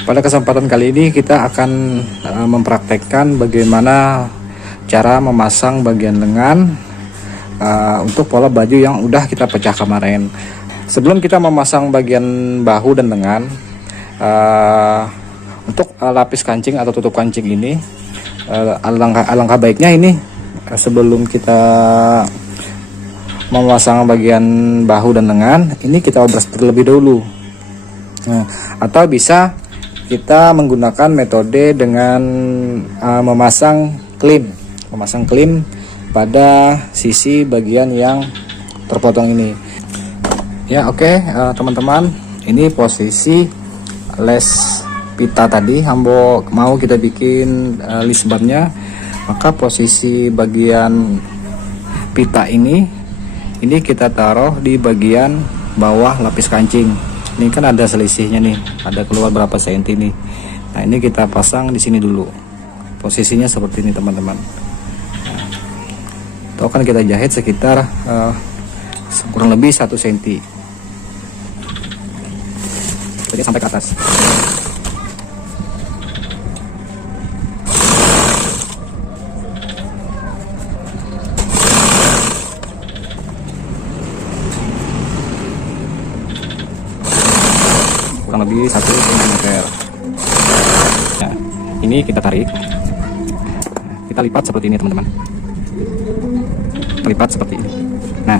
Pada kesempatan kali ini kita akan mempraktekkan bagaimana cara memasang bagian lengan untuk pola baju yang udah kita pecah kemarin. Sebelum kita memasang bagian bahu dan lengan, untuk lapis kancing atau tutup kancing ini, alangkah baiknya ini sebelum kita memasang bagian bahu dan lengan, ini kita obras terlebih dahulu. Atau bisa kita menggunakan metode dengan memasang klim pada sisi bagian yang terpotong ini. Ya, oke, teman-teman, ini posisi les pita tadi. Hambo mau kita bikin list barnya, maka posisi bagian pita ini kita taruh di bagian bawah lapis kancing. Ini kan ada selisihnya nih, ada keluar berapa senti nih. Nah, ini kita pasang di sini dulu. Posisinya seperti ini, teman-teman. Itu akan kita jahit sekitar kurang lebih 1 cm. Jadi sampai ke atas. Kurang lebih 1 cm. Nah, ini kita tarik, kita lipat seperti ini, teman-teman. Lipat seperti ini. Nah,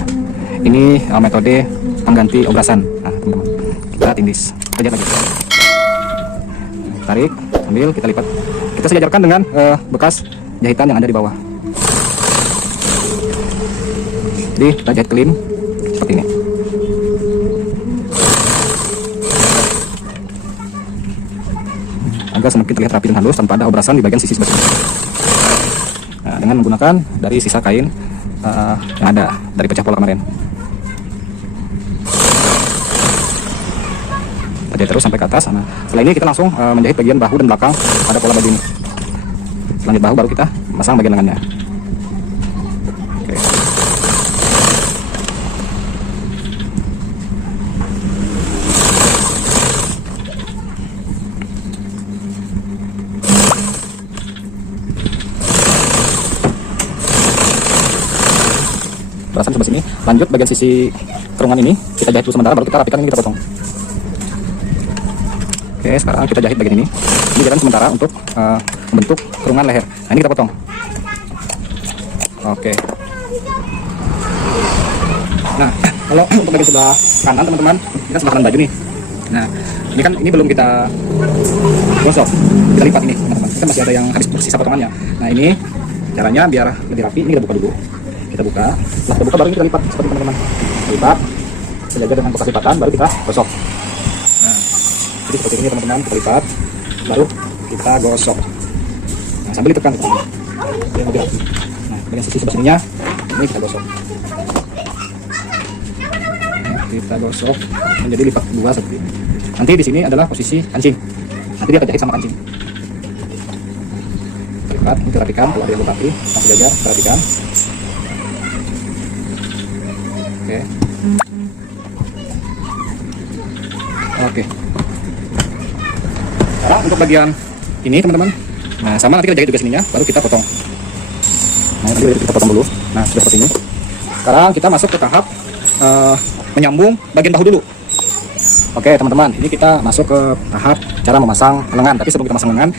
ini metode pengganti obrasan. Nah, teman-teman, kita tindis, kita lagi, tarik, ambil, kita lipat. Kita sejajarkan dengan bekas jahitan yang ada di bawah. Jadi kita jahit klim seperti ini. Agar semakin terlihat rapi dan halus tanpa ada obrasan di bagian sisi sebelah sini. Nah, dengan menggunakan dari sisa kain yang ada dari pecah pola kemarin. Kita jahit terus sampai ke atas. Nah, setelah ini kita langsung menjahit bagian bahu dan belakang pada pola baju ini. Selanjut bahu baru kita pasang bagian lengannya. Oke. Perasan sebelah sini. Lanjut bagian sisi kerungan ini kita jahit dulu sementara, baru kita rapikan, ini kita potong. Oke, sekarang kita jahit bagian ini. Ini jalan sementara untuk membentuk kerungan leher. Nah, ini kita potong. Oke. Nah, kalau untuk bagian sebelah kanan, teman-teman, kita sebelah kanan baju nih. Nah, ini belum kita gosok, kita lipat ini, teman-teman. Kita masih ada yang habis bersisa potongannya. Nah, ini caranya biar lebih rapi. Ini kita buka dulu. Kita buka, setelah kita buka baru kita lipat seperti teman-teman. Lipat, sejajar dengan bekas lipatan, baru kita gosok. Nah, jadi seperti ini, teman-teman, kita lipat, baru kita gosok. Nah, sambil ditekan, teman-teman. Nah, bagian sisi sebelah sininya, ini kita gosok. Nah, kita gosok menjadi lipat dua seperti ini. Nanti di sini adalah posisi kancing. Nanti dia akan jahit sama kancing. Lipat, kita rapikan, kalau ada yang rapi, langsung sejajar, kita rapikan. Oke. Sekarang untuk bagian ini, teman-teman. Nah, sama nanti kita jahit juga sininya, baru kita potong. Nah, nanti kita potong dulu. Nah, sudah seperti ini. Sekarang kita masuk ke tahap menyambung bagian bahu dulu. Oke, teman-teman, ini kita masuk ke tahap cara memasang lengan. Tapi sebelum kita masang lengan,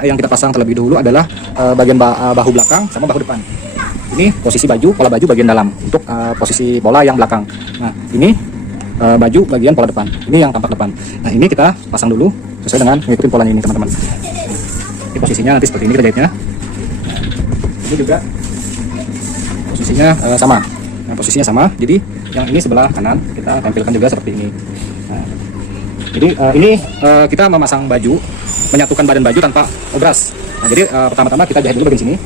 yang kita pasang terlebih dulu adalah bagian bahu belakang sama bahu depan. Ini posisi baju, pola baju bagian dalam untuk posisi pola yang belakang. Nah, ini baju bagian pola depan. Ini yang tampak depan. Nah, ini kita pasang dulu sesuai dengan mengikuti polanya ini, teman-teman. Ini posisinya nanti seperti ini kita jahitnya. Ini juga posisinya sama. Nah, posisinya sama. Jadi yang ini sebelah kanan kita tampilkan juga seperti ini. Nah, jadi ini kita memasang baju, menyatukan badan baju tanpa obras. Nah, jadi pertama-tama kita jahit dulu bagian sini.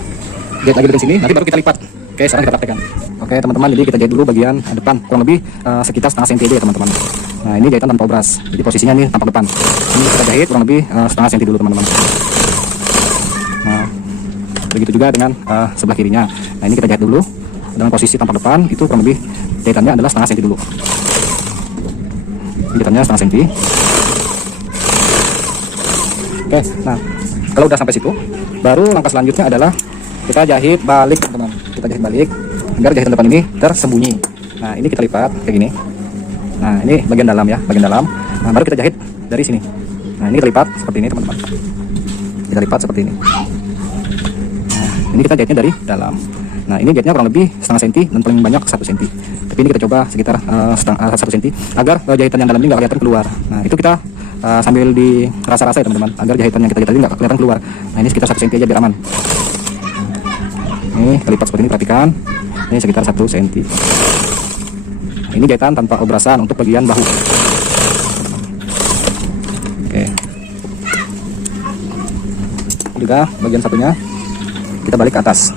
Jahit lagi bagian sini, nanti baru kita lipat. Oke, sekarang kita praktekkan. Oke, teman-teman, jadi kita jahit dulu bagian depan, kurang lebih sekitar setengah senti ya, teman-teman. Nah, ini jahitan tanpa obras, jadi posisinya ini tampak depan. Ini kita jahit kurang lebih setengah senti dulu, teman-teman. Nah, begitu juga dengan sebelah kirinya. Nah, ini kita jahit dulu dengan posisi tampak depan, itu kurang lebih jahitannya adalah setengah senti dulu. Jahitannya setengah senti. Oke, nah kalau udah sampai situ, baru langkah selanjutnya adalah kita jahit balik teman-teman. Kita jahit balik agar jahitan depan ini tersembunyi. Nah ini kita lipat kayak gini. Nah ini bagian dalam ya, bagian dalam. Nah baru kita jahit dari sini. Nah ini kita lipat seperti ini teman-teman. Kita lipat seperti ini. Nah ini kita jahitnya dari dalam. Nah ini jahitnya kurang lebih setengah senti dan paling banyak 1 senti. Tapi ini kita coba sekitar 1 senti agar jahitan yang dalam ini nggak kelihatan keluar. Nah itu kita sambil dirasa-rasa ya teman-teman, agar jahitan yang kita jahit tadi nggak kelihatan keluar. Nah ini sekitar 1 senti aja biar aman. Ini kita lipat seperti ini, perhatikan. Ini sekitar 1 senti. Nah, ini jahitan tanpa obrasan untuk bagian bahu. Oke. Juga bagian satunya kita balik ke atas.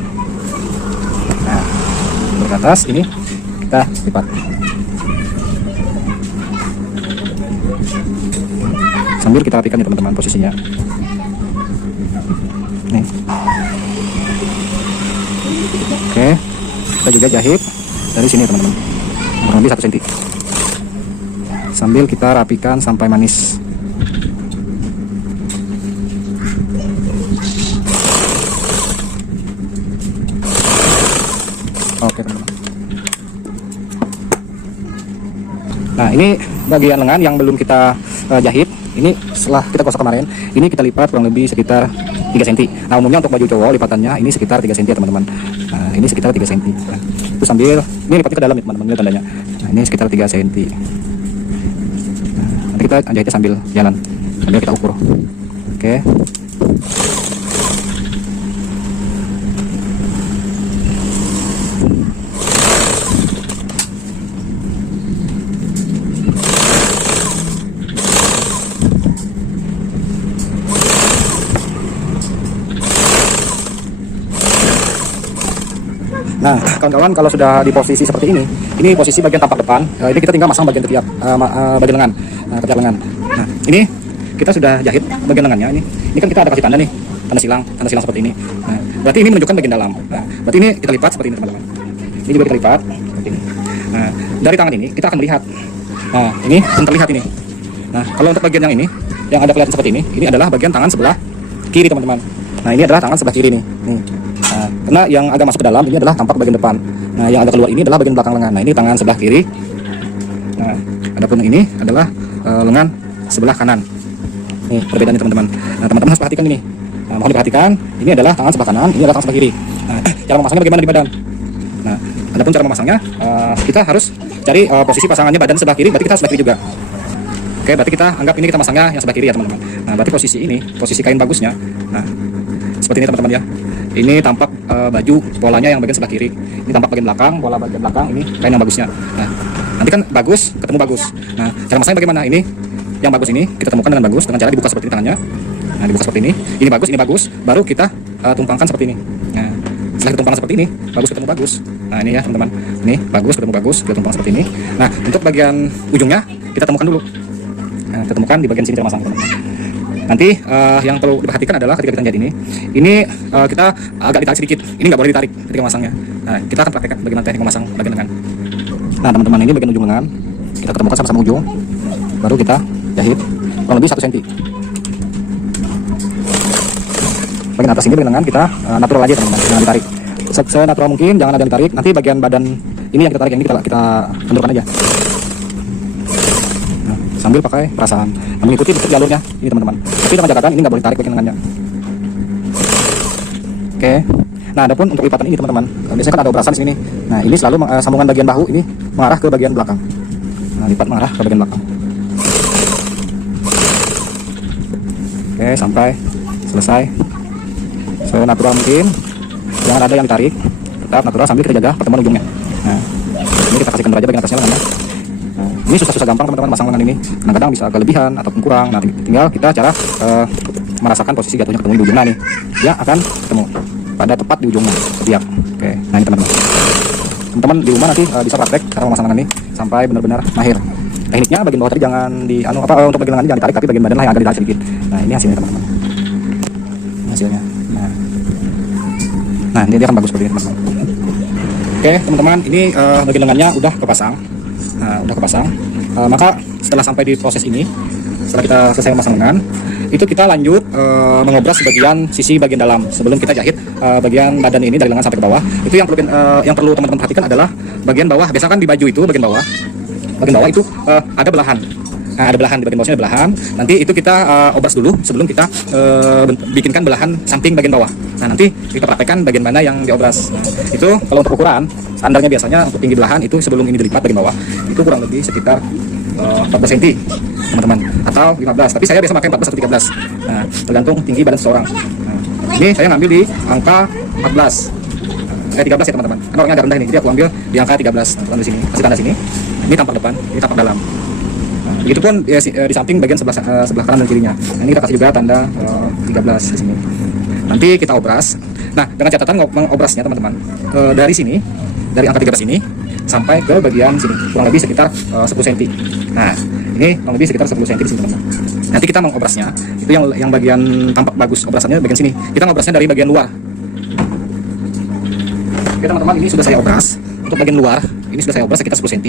Nah, balik ke atas ini kita lipat. Sambil kita rapikan ya teman-teman posisinya. Nih. Oke, kita juga jahit dari sini teman-teman, kurang lebih 1 senti. Sambil kita rapikan sampai manis. Oke teman-teman. Nah ini bagian lengan yang belum kita jahit. Ini setelah kita gosok kemarin, ini kita lipat kurang lebih sekitar 3 cm. Nah umumnya untuk baju cowok lipatannya ini sekitar 3 cm ya teman-teman. Nah ini sekitar 3 cm. Nah, itu sambil ini lipatnya ke dalam ya teman-teman, lihat tandanya. Nah ini sekitar 3 cm. Nah, nanti kita jahitnya sambil jalan, sambil kita ukur. Oke. Nah, kawan-kawan kalau sudah di posisi seperti ini posisi bagian tampak depan. Ini kita tinggal masang bagian ketiak, bagian lengan, ketiak lengan. Nah, ini kita sudah jahit bagian lengannya. Ini kan kita ada kasih tanda nih, tanda silang seperti ini. Nah, berarti ini menunjukkan bagian dalam. Nah, berarti ini kita lipat seperti ini teman-teman. Ini juga kita lipat seperti ini. Nah, dari tangan ini kita akan melihat. Nah, ini yang terlihat ini. Nah, kalau untuk bagian yang ini, yang ada kelihatan seperti ini adalah bagian tangan sebelah kiri teman-teman. Nah, ini adalah tangan sebelah kiri nih. Nah, karena yang agak masuk ke dalam ini adalah tampak bagian depan. Nah, yang agak keluar ini adalah bagian belakang lengan. Nah, ini tangan sebelah kiri. Nah, adapun ini adalah lengan sebelah kanan. Nih, perbedaannya teman-teman. Nah, teman-teman harus perhatikan ini. Nah, mohon diperhatikan, ini adalah tangan sebelah kanan, ini adalah tangan sebelah kiri. Nah, cara memasangnya bagaimana di badan? Nah, adapun cara memasangnya, kita harus cari posisi pasangannya badan sebelah kiri, berarti kita sebelah kiri juga. Oke, berarti kita anggap ini kita masangnya yang sebelah kiri ya teman-teman. Nah, berarti posisi ini, posisi kain bagusnya. Nah, seperti ini teman-teman ya. Ini tampak baju polanya yang bagian sebelah kiri. Ini tampak bagian belakang, pola bagian belakang ini kain yang bagusnya. Nah, nanti kan bagus ketemu bagus. Nah, cara masangnya bagaimana? Ini yang bagus ini kita temukan dengan bagus dengan cara dibuka seperti ini tangannya. Nah, dibuka seperti ini. Ini bagus, baru kita tumpangkan seperti ini. Nah, setelah ditumpangkan seperti ini, bagus ketemu bagus. Nah, ini ya teman-teman. Ini bagus ketemu bagus, kita tumpang seperti ini. Nah, untuk bagian ujungnya kita temukan dulu. Nah, kita temukan di bagian sini cara masang teman-teman. Nanti yang perlu diperhatikan adalah ketika kita jahit ini kita agak ditarik sedikit. Ini nggak boleh ditarik ketika masangnya. Nah, kita akan praktekkan bagaimana teknik memasang bagian lengan. Nah, teman-teman, ini bagian ujung lengan. Kita ketemukan sama-sama ujung. Baru kita jahit kurang lebih 1 cm. Bagian atas ini bagian lengan kita natural aja teman-teman, jangan ditarik. Senatural mungkin, jangan ada yang ditarik. Nanti bagian badan ini yang kita tarik, yang ini kita benturkan aja. Nah, sambil pakai perasaan, mengikuti jalurnya ini teman-teman. Tapi dengan catatan ini nggak boleh tarik bagian lengannya. Oke. Nah, adapun untuk lipatan ini teman-teman, biasanya kan ada obrasan di sini. Nah, ini selalu sambungan bagian bahu ini mengarah ke bagian belakang. Nah, lipat mengarah ke bagian belakang. Oke, sampai selesai. Senatural mungkin, jangan ada yang ditarik, tetap natural sambil kita jaga pertemuan ujungnya. Nah, ini kita kasihkan aja bagian atasnya lengannya. Nah, ini susah-susah gampang teman-teman masang lengan ini. Kadang-kadang bisa kelebihan ataupun kurang. Nah, tinggal kita cara merasakan posisi jatuhnya ketemu di ujungnya nih. Dia akan ketemu pada tepat di ujungnya ketiak. Oke, nah ini teman-teman. Teman-teman di rumah nanti bisa praktek cara memasang lengan ini sampai benar-benar mahir. Tekniknya bagian bawah tadi jangan untuk bagian lengan jangan ditarik, tapi bagian badan lah yang agak ditarik sedikit. Nah, ini hasilnya teman-teman. Hasilnya. Nah, ini dia akan bagus seperti ini teman-teman. Oke teman-teman, ini bagian lengannya udah kepasang. Nah, udah kepasang. Maka setelah sampai di proses ini, setelah kita selesai memasang lengan, itu kita lanjut mengobras sisi bagian dalam sebelum kita jahit bagian badan ini dari lengan sampai ke bawah. Itu yang perlu teman-teman perhatikan adalah bagian bawah. Biasanya kan di baju itu bagian bawah itu ada belahan. Nah, ada belahan, di bagian bawahnya ada belahan. Nanti itu kita obras dulu sebelum kita bikinkan belahan samping bagian bawah. Nah, nanti kita praktekkan bagian mana yang diobras. Itu kalau untuk ukuran standarnya biasanya untuk tinggi belahan itu sebelum ini dilipat bagian bawah itu kurang lebih sekitar 14 cm teman-teman, atau 15, tapi saya biasa pakai 14 atau 13. Nah, tergantung tinggi badan seseorang. Nah, ini saya ngambil di angka 14, 13 ya teman-teman, karena orangnya agak rendah ini, jadi aku ambil di angka 13. Teman di sini kasih tanda sini, ini tampak depan, ini tampak dalam. Nah, begitupun di samping bagian sebelah kanan dan kirinya. Nah, ini kita kasih juga tanda 13 di sini. Nanti kita obras. Nah, dengan catatan mengobrasnya teman-teman, dari sini, dari angka 13 ini sampai ke bagian sini kurang lebih sekitar 10 cm. Nah, ini kurang lebih sekitar 10 cm di sini teman-teman. Nanti kita mengobrasnya itu yang bagian tampak bagus obrasannya bagian sini. Kita ngobrasnya dari bagian luar. Oke teman-teman, ini sudah saya obras. Untuk bagian luar ini sudah saya obras sekitar 10 cm.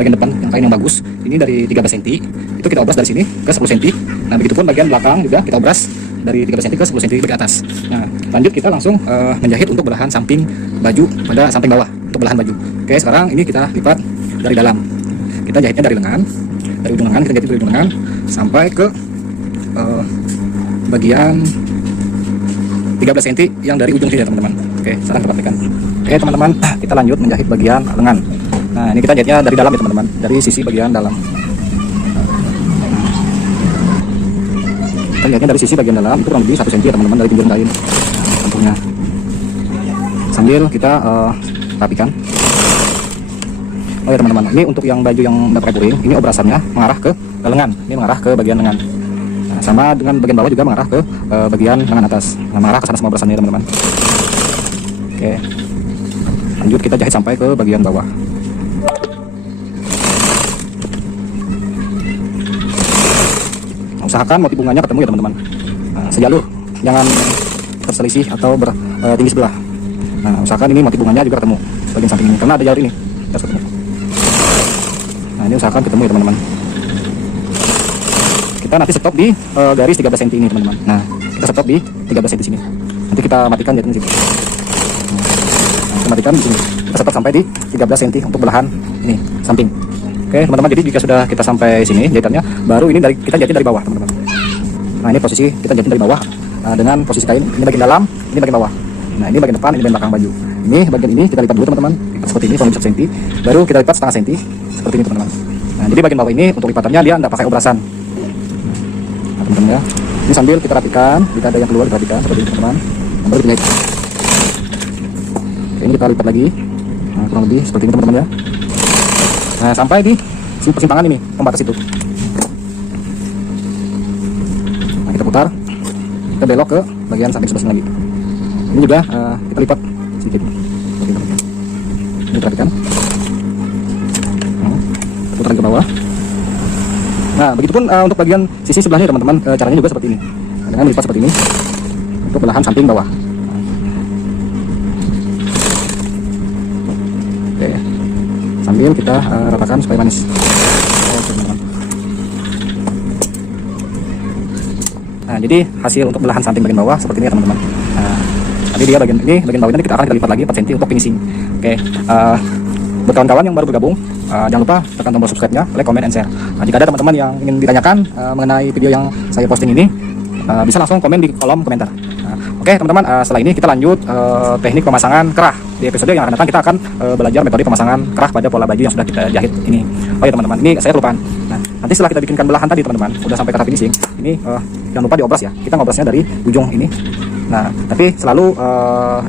Bagian depan yang kain yang bagus ini dari 13 cm. Itu kita obras dari sini ke 10 cm. Nah, begitupun bagian belakang juga kita obras dari 13 cm ke 10 cm ke atas. Nah, lanjut kita langsung menjahit untuk belahan samping baju pada samping bawah untuk belahan baju. Oke, sekarang ini kita lipat dari dalam. Kita jahitnya dari lengan, dari ujung lengan, kita jahit dari ujung lengan sampai ke bagian 13 cm yang dari ujung sini ya teman-teman. Oke, sekarang kita praktekkan. Oke teman-teman, kita lanjut menjahit bagian lengan. Nah, ini kita jahitnya dari dalam ya teman-teman, dari sisi bagian dalam. Kita jahitnya dari sisi bagian dalam itu kurang lebih 1 cm ya teman-teman, dari pinggir kain tentunya. Sambil kita rapikan. Oh ya teman-teman, ini untuk yang baju yang udah pakai puring, ini obrasannya mengarah ke lengan. Ini mengarah ke bagian lengan. Nah, sama dengan bagian bawah juga mengarah ke bagian lengan atas. Nah, mengarah ke sana semua obrasannya teman-teman. Oke. Lanjut kita jahit sampai ke bagian bawah. Nah, usahakan motif bunganya ketemu ya teman-teman. Nah, sejalur, jangan terselisih atau tinggi sebelah. Nah, usahakan ini motif bunganya juga ketemu bagian samping ini, karena ada jalur ini harus ketemu. Nah, ini usahakan ketemu ya teman-teman. Kita nanti stop di garis 13 cm ini teman-teman. Nah, kita stop di 13 cm sini. Nanti kita matikan jahitnya di sini. Nah, kita matikan di sini. Kita stop sampai di 13 cm untuk belahan ini samping. Oke teman-teman, jadi jika sudah kita sampai sini jahitannya, baru ini kita jahitin dari bawah teman-teman. Nah, ini posisi kita jahitin dari bawah dengan posisi kain, ini bagian dalam, ini bagian bawah. Nah, ini bagian depan, ini bagian belakang baju. Ini bagian ini kita lipat dulu teman-teman, seperti ini kurang lebih 1 cm. Baru kita lipat setengah cm seperti ini teman-teman. Nah, jadi bagian bawah ini untuk lipatannya dia tidak pakai obrasan. Nah, teman-teman ya. Ini sambil kita rapikan, jika ada yang keluar kita rapikan seperti ini teman-teman. Nah, baru dijahit. Oke, ini kita lipat lagi. Nah, kurang lebih seperti ini teman-teman ya. Nah, sampai di persimpangan ini, pembatas itu. Nah, kita putar. Kita belok ke bagian samping sebelah sini lagi. Ini juga kita lipat sedikit. Ini perhatikan. Nah, putar ke bawah. Nah, begitupun untuk bagian sisi sebelahnya teman-teman, caranya juga seperti ini. Dengan melipat seperti ini untuk belahan samping bawah. Oke, sambil kita ratakan supaya manis. Oke, teman-teman. Nah, jadi hasil untuk belahan samping bagian bawah seperti ini ya teman-teman. Nah, tadi dia bagian ini, bagian bawahnya kita akan lipat lagi 4 cm untuk finishing. Oke, buat kawan-kawan yang baru bergabung, jangan lupa tekan tombol subscribe-nya, like, comment, and share. Nah, jika ada teman-teman yang ingin ditanyakan mengenai video yang saya posting ini, bisa langsung komen di kolom komentar. Oke teman-teman, setelah ini kita lanjut teknik pemasangan kerah. Di episode yang akan datang kita akan belajar metode pemasangan kerah pada pola baju yang sudah kita jahit ini. Oh ya teman-teman, ini saya kelupaan. Nah, nanti setelah kita bikinkan belahan tadi teman-teman, udah sampai kata finishing, ini jangan lupa diobras ya. Kita ngobrasnya dari ujung ini. Nah, tapi selalu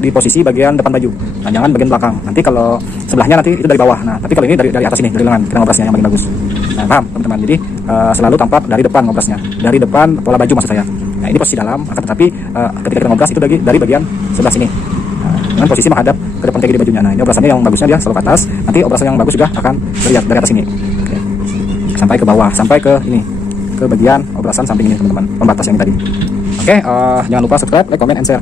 di posisi bagian depan baju. Nah, jangan bagian belakang. Nanti kalau sebelahnya nanti itu dari bawah. Nah, tapi kalau ini dari atas ini, dari lengan, kita ngobrasnya yang paling bagus. Nah, paham teman-teman. Jadi selalu tampak dari depan ngobrasnya, dari depan pola baju maksud saya. Nah, ini posisi dalam, akan tetapi ketika kita ngobras itu dari bagian sebelah sini. Nah, dengan posisi menghadap ke depan kayak gini bajunya. Nah, ini obrasannya yang bagusnya dia selalu ke atas. Nanti obrasan yang bagus juga akan terlihat dari atas ini. Oke. Sampai ke bawah, sampai ke ini, ke bagian obrasan samping ini teman-teman, pembatas yang ini tadi. Oke, jangan lupa subscribe, like, comment, and share.